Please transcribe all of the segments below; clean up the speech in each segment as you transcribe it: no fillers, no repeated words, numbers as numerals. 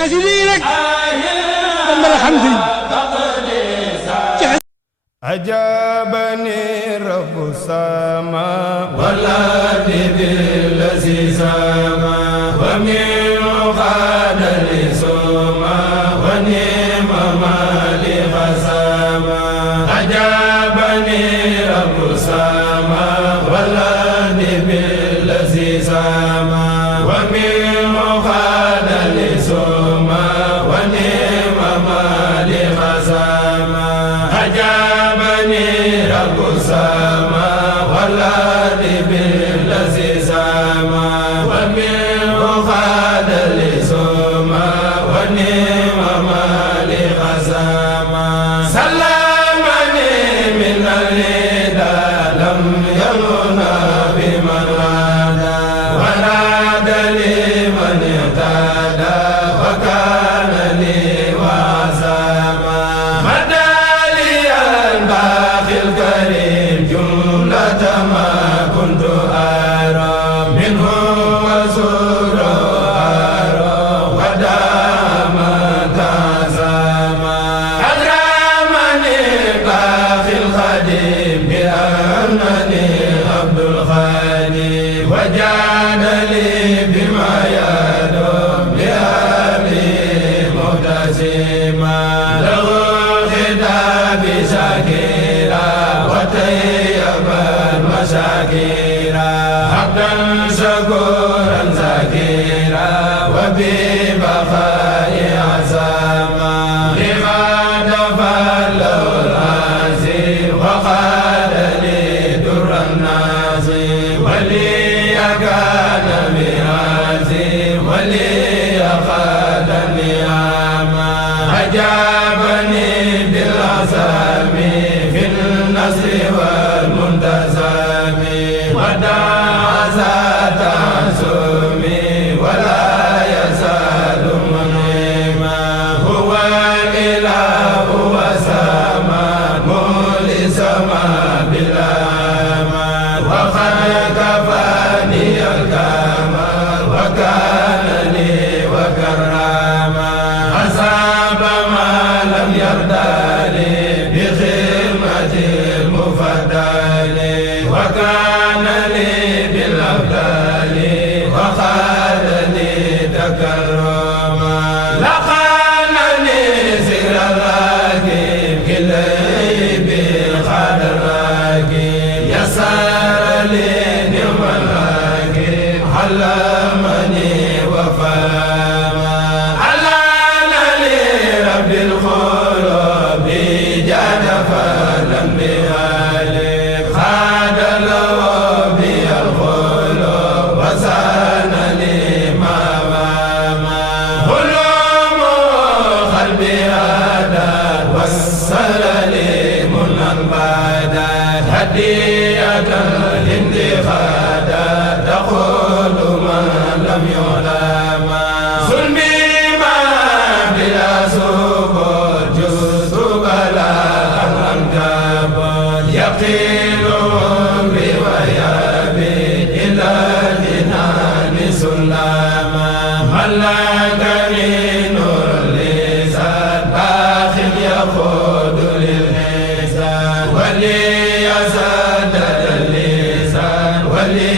xasida yi rek man dara xam sëriñ ajabani rabbu sama wala billazi sama wa min qadali suma wa nima mali khasama ajabani rabbu sama wala billazi sama wa min qadali suma wa nima mali khasama sama wala billazi sama wa min khadali suma wa nima mali khasama salamani min alida lam yamuna biman wada wa nada liman ihtada wa kana li wasama madaliyan bakhil karim jumlat ma kuntu ara minhu wasura ara wa dama tazama adramani bakhil khadim bi annani abdul khadim wa jadali bima yadum bi ali muhtasima lahu khitabi shakira wa tayyiban mashakira abdan shakuran zakira wa bi bakhai azama lima tafallu al-azim wa qadali durran nazim wali yakana bi'azim wali yakhada niyama ajabani bil asami fil nasri wal muntazami wada'a ta'zumi wala yazalu munima huwa ilahu wa sama muli sama bil aman wa khalaqa fani al kamal wa kana li wa karama asaba ma lam yardali bi khidmati al mufaddali wa kana li bil afdali wa khadani takarrama laqana li zikra al-hakim kilay bil khadraki yasara li ni'mal hakim allamani wa fama alana li rabbil qulubi jadafa lam bi'ali khadala bi al-qulub wa sana li ma hulum qalbi hada wassala li munan bada hadiyatan lintikhada taqulu ma lam yulama sulmi ma bila subur justu bala ankabut yaqilu riwayabi ila dinani sulama malakani nur lisan bakhil yaqudu lil lisan wali yasadad lisan wali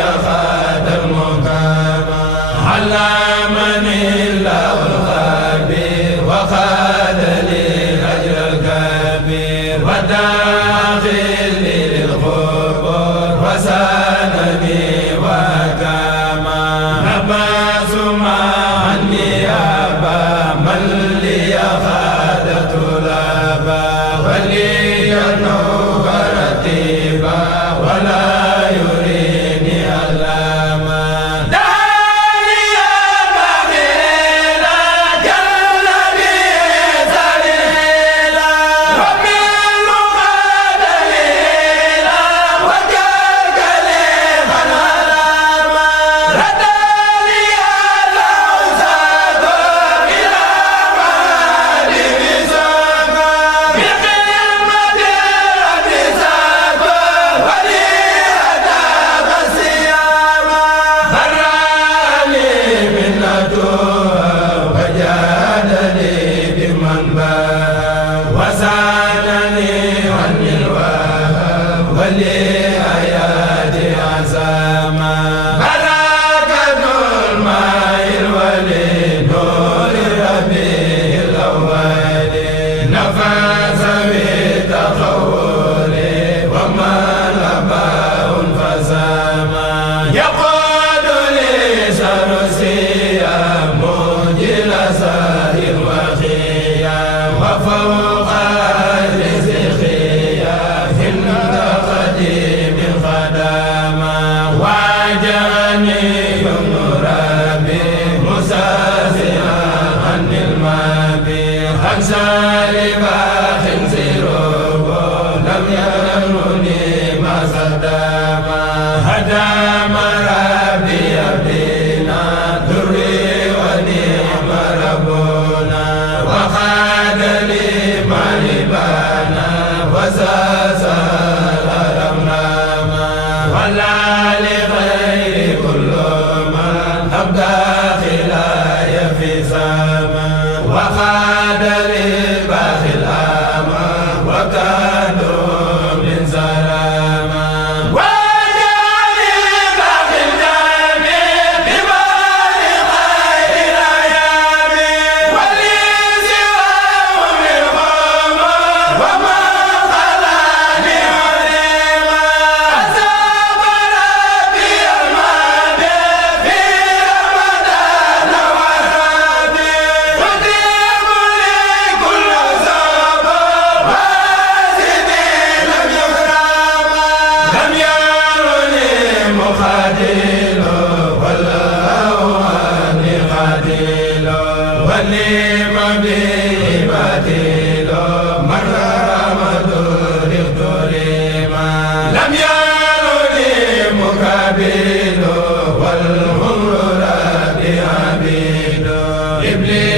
yakhadam mukama allamani lahul khabir wa khadali ajr al kabir wa dakhil lil qubur wa sanani wa kama nabasuma سازيا عن المبي سالبا خنزيروه لم يرنني ما صدما هدام ربي بنا دري ونعم ربنا وخاد لي معربانا وزازا الرمراما ولا لغير كل من أبدى خلايا في زمان وخاد لباخ الأمى وكادوا من زلاما وجعل باخ الجميع ببال خير الأيام ولي سواهم للقوم وما خلاني عليما أصاب ربي المادي في رمضان وربي تقيم لي كل صبر واسدي لم يغرما لم يرني مخادل والله عني خادل والنعم به بديل من رمض رغدريما لم يرني مكابل والهم ربي عبيد إبليس